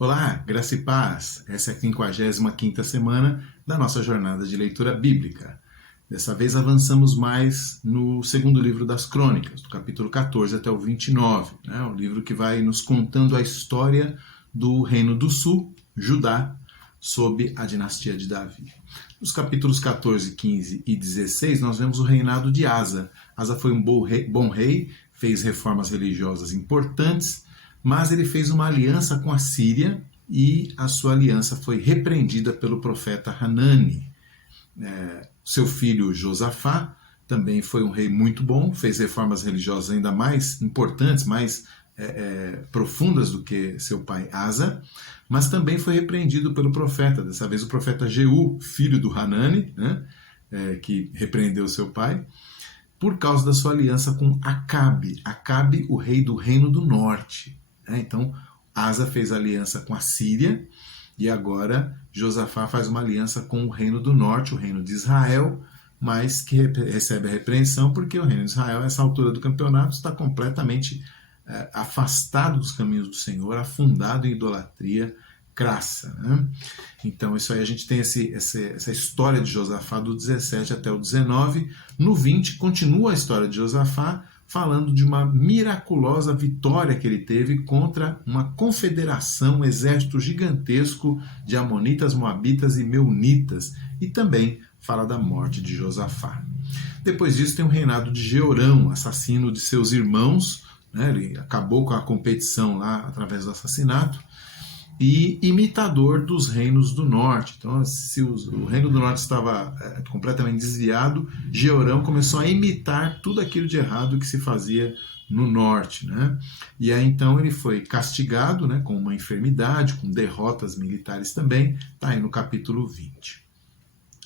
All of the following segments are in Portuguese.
Olá, graça e paz. Essa é a 55ª semana da nossa jornada de leitura bíblica. Dessa vez avançamos mais no segundo livro das Crônicas, do capítulo 14 até o 29, o livro que vai nos contando a história do Reino do Sul, Judá, sob a dinastia de Davi. Nos capítulos 14, 15 e 16, nós vemos o reinado de Asa. Asa foi um bom rei, fez reformas religiosas importantes, mas ele fez uma aliança com a Síria e a sua aliança foi repreendida pelo profeta Hanani. Seu filho Josafá também foi um rei muito bom, fez reformas religiosas ainda mais importantes, mais profundas do que seu pai Asa, mas também foi repreendido pelo profeta, dessa vez o profeta Jeú, filho do Hanani, que repreendeu seu pai, por causa da sua aliança com Acabe, o rei do Reino do Norte. Então, Asa fez aliança com a Síria e agora Josafá faz uma aliança com o Reino do Norte, o Reino de Israel, mas que recebe a repreensão porque o Reino de Israel, a essa altura do campeonato, está completamente afastado dos caminhos do Senhor, afundado em idolatria crassa. Então, isso aí a gente tem essa história de Josafá do 17 até o 19. No 20, continua a história de Josafá, falando de uma miraculosa vitória que ele teve contra uma confederação, um exército gigantesco de amonitas, moabitas e meunitas, e também fala da morte de Josafá. Depois disso tem o reinado de Jeorão, assassino de seus irmãos, ele acabou com a competição lá através do assassinato, e imitador dos reinos do norte. Então, se o reino do norte estava completamente desviado, Jeorão começou a imitar tudo aquilo de errado que se fazia no norte. E aí então ele foi castigado com uma enfermidade, com derrotas militares também, está aí no capítulo 20.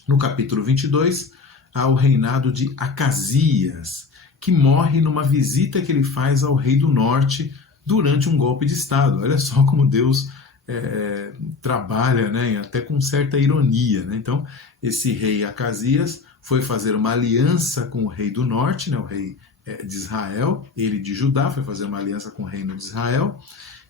No capítulo 22, há o reinado de Acasias, que morre numa visita que ele faz ao rei do norte durante um golpe de Estado. Olha só como Deus trabalha, até com certa ironia. Então, esse rei Acasias foi fazer uma aliança com o rei do norte, o rei de Israel, ele de Judá, foi fazer uma aliança com o reino de Israel,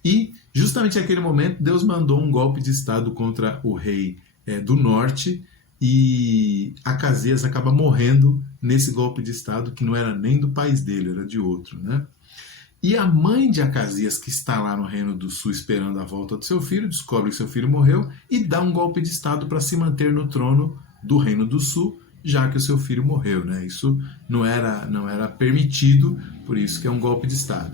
e justamente naquele momento Deus mandou um golpe de Estado contra o rei do norte, e Acasias acaba morrendo nesse golpe de Estado, que não era nem do país dele, era de outro. E a mãe de Acasias, que está lá no Reino do Sul esperando a volta do seu filho, descobre que seu filho morreu e dá um golpe de Estado para se manter no trono do Reino do Sul, já que o seu filho morreu. Isso não era permitido, por isso que é um golpe de Estado.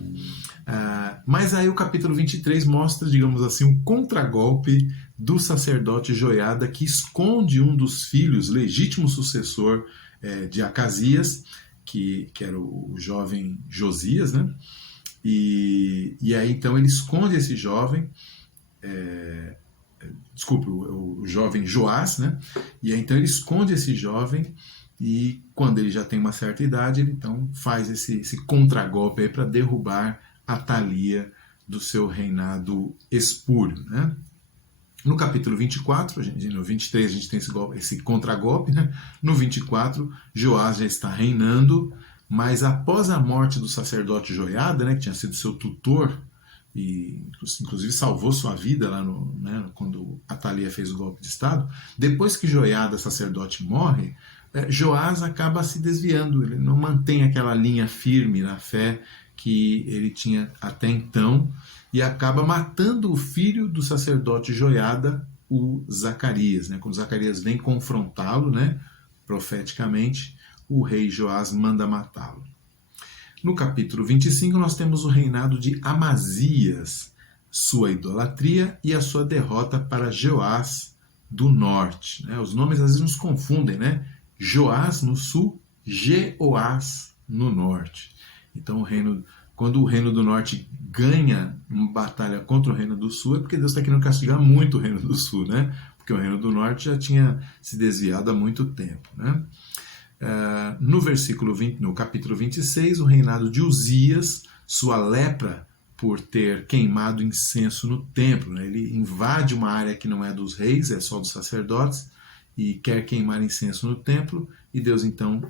Mas aí o capítulo 23 mostra, digamos assim, um contragolpe do sacerdote Joiada, que esconde um dos filhos, legítimo sucessor de Acasias, que era o jovem Josias, E aí então ele esconde esse jovem, o jovem Joás, E aí então ele esconde esse jovem, e quando ele já tem uma certa idade, ele então faz esse contragolpe aí para derrubar Atalia do seu reinado espúrio. No capítulo 24, no 23 a gente tem esse contragolpe, No 24, Joás já está reinando, mas após a morte do sacerdote Joiada, que tinha sido seu tutor, e inclusive salvou sua vida lá quando Atalia fez o golpe de Estado, depois que Joiada, sacerdote, morre, Joás acaba se desviando, ele não mantém aquela linha firme na fé que ele tinha até então, e acaba matando o filho do sacerdote Joiada, o Zacarias. Quando Zacarias vem confrontá-lo, profeticamente, o rei Joás manda matá-lo. No capítulo 25, nós temos o reinado de Amazias, sua idolatria e a sua derrota para Joás do norte. Os nomes às vezes nos confundem, Joás no sul, Jeoás no norte. Então, quando o reino do norte ganha uma batalha contra o reino do sul, é porque Deus está querendo castigar muito o reino do sul, porque o reino do norte já tinha se desviado há muito tempo. No versículo 20, no capítulo 26, o reinado de Uzias, sua lepra por ter queimado incenso no templo. Ele invade uma área que não é dos reis, é só dos sacerdotes, e quer queimar incenso no templo, e Deus então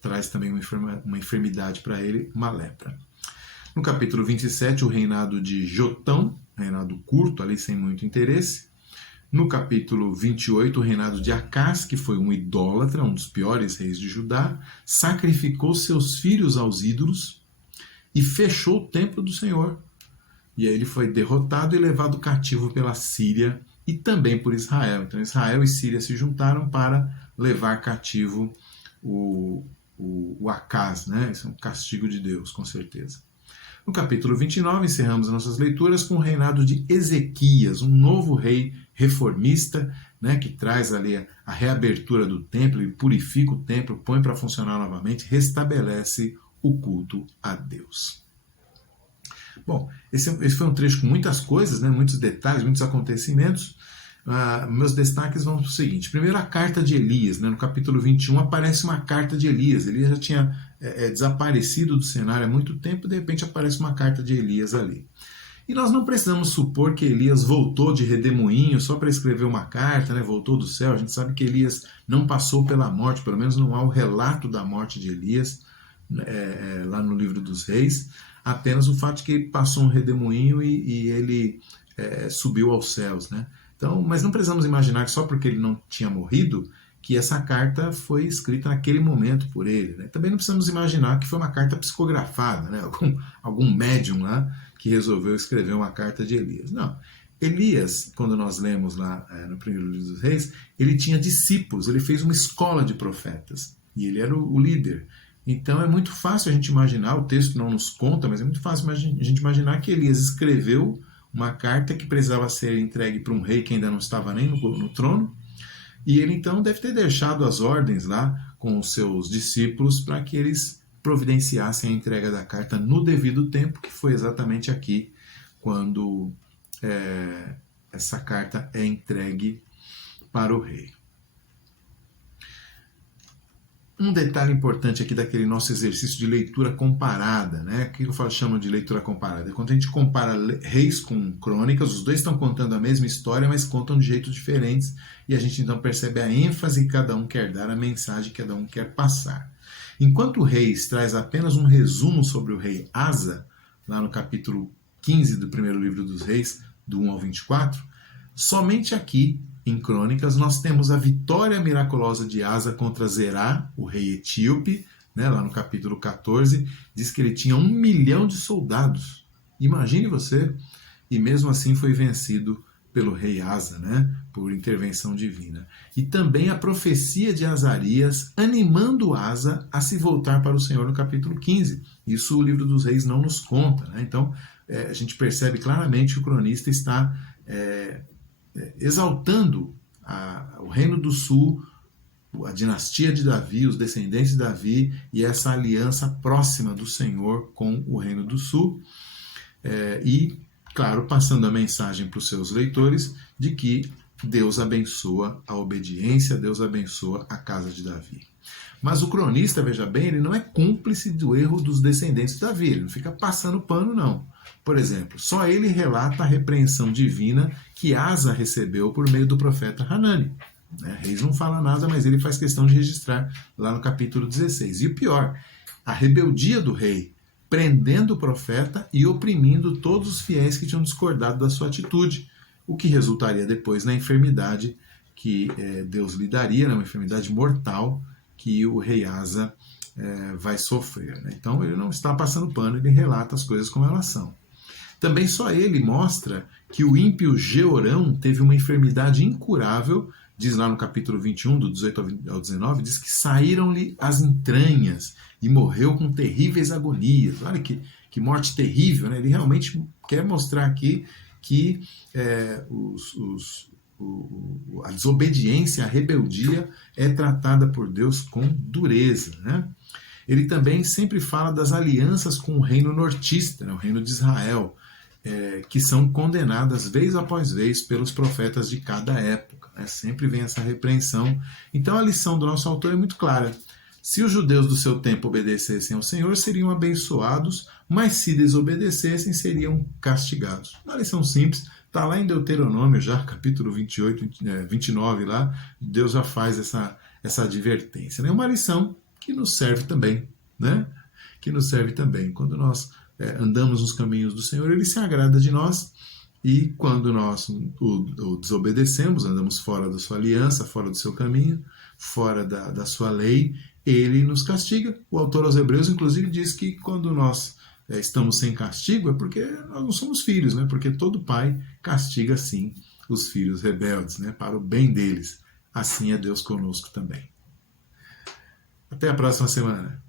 traz também uma enfermidade para ele, uma lepra. No capítulo 27, o reinado de Jotão, reinado curto, ali sem muito interesse. No capítulo 28, o reinado de Acás, que foi um idólatra, um dos piores reis de Judá, sacrificou seus filhos aos ídolos e fechou o templo do Senhor. E aí ele foi derrotado e levado cativo pela Síria e também por Israel. Então Israel e Síria se juntaram para levar cativo o Acás, né? Isso é um castigo de Deus, com certeza. No capítulo 29, encerramos nossas leituras com o reinado de Ezequias, um novo rei reformista, né, que traz ali a reabertura do templo, e purifica o templo, põe para funcionar novamente, restabelece o culto a Deus. Bom, esse foi um trecho com muitas coisas, né, muitos detalhes, muitos acontecimentos. Meus destaques vão para o seguinte. Primeiro, a carta de Elias. Né? No capítulo 21 aparece uma carta de Elias. Elias já tinha desaparecido do cenário há muito tempo, de repente aparece uma carta de Elias ali. E nós não precisamos supor que Elias voltou de redemoinho só para escrever uma carta, né? Voltou do céu. A gente sabe que Elias não passou pela morte, pelo menos não há o relato da morte de Elias lá no livro dos reis. Apenas o fato de que ele passou um redemoinho e ele subiu aos céus, né? Então, mas não precisamos imaginar que só porque ele não tinha morrido, que essa carta foi escrita naquele momento por ele. Né? Também não precisamos imaginar que foi uma carta psicografada, né? algum médium lá que resolveu escrever uma carta de Elias. Não. Elias, quando nós lemos lá no primeiro livro dos reis, ele tinha discípulos, ele fez uma escola de profetas, e ele era o líder. Então é muito fácil a gente imaginar, o texto não nos conta, mas é muito fácil a gente imaginar que Elias escreveu uma carta que precisava ser entregue para um rei que ainda não estava nem no trono, e ele então deve ter deixado as ordens lá com os seus discípulos para que eles providenciassem a entrega da carta no devido tempo, que foi exatamente aqui, quando essa carta é entregue para o rei. Um detalhe importante aqui daquele nosso exercício de leitura comparada, né? O que eu chamo de leitura comparada? É quando a gente compara reis com crônicas, os dois estão contando a mesma história, mas contam de jeitos diferentes, e a gente então percebe a ênfase que cada um quer dar, a mensagem que cada um quer passar. Enquanto o Reis traz apenas um resumo sobre o rei Asa, lá no capítulo 15 do primeiro livro dos Reis, do 1 ao 24, somente aqui, em Crônicas, nós temos a vitória miraculosa de Asa contra Zerá, o rei etíope, né, lá no capítulo 14, diz que ele tinha 1 milhão de soldados. Imagine você, e mesmo assim foi vencido pelo rei Asa, né, por intervenção divina. E também a profecia de Azarias animando Asa a se voltar para o Senhor no capítulo 15. Isso o livro dos Reis não nos conta. Né? Então, a gente percebe claramente que o cronista está exaltando o reino do sul, a dinastia de Davi, os descendentes de Davi e essa aliança próxima do Senhor com o reino do sul. E, claro, passando a mensagem para os seus leitores de que Deus abençoa a obediência, Deus abençoa a casa de Davi. Mas o cronista, veja bem, ele não é cúmplice do erro dos descendentes de Davi, ele não fica passando pano, não. Por exemplo, só ele relata a repreensão divina que Asa recebeu por meio do profeta Hanani. Reis não fala nada, mas ele faz questão de registrar lá no capítulo 16. E o pior, a rebeldia do rei, prendendo o profeta e oprimindo todos os fiéis que tinham discordado da sua atitude, o que resultaria depois na enfermidade que Deus lhe daria, uma enfermidade mortal que o rei Asa vai sofrer. Né? Então ele não está passando pano, ele relata as coisas como elas são. Também só ele mostra que o ímpio Jeorão teve uma enfermidade incurável, diz lá no capítulo 21, do 18 ao 19, diz que saíram-lhe as entranhas e morreu com terríveis agonias. Olha que morte terrível, né? Ele realmente quer mostrar aqui que a desobediência, a rebeldia é tratada por Deus com dureza. Né? Ele também sempre fala das alianças com o reino nortista, né? O reino de Israel, que são condenadas vez após vez pelos profetas de cada época. Né? Sempre vem essa repreensão. Então a lição do nosso autor é muito clara. Se os judeus do seu tempo obedecessem ao Senhor, seriam abençoados, mas se desobedecessem, seriam castigados. Uma lição simples, está lá em Deuteronômio, já capítulo 28, 29, lá, Deus já faz essa advertência. É uma lição que nos serve também, né? Que nos serve também. Quando nós andamos nos caminhos do Senhor, Ele se agrada de nós E quando nós o desobedecemos, andamos fora da sua aliança, fora do seu caminho, fora da sua lei, ele nos castiga. O autor aos Hebreus, inclusive, diz que quando nós estamos sem castigo é porque nós não somos filhos, né? Porque todo pai castiga, sim, os filhos rebeldes, né? Para o bem deles. Assim é Deus conosco também. Até a próxima semana.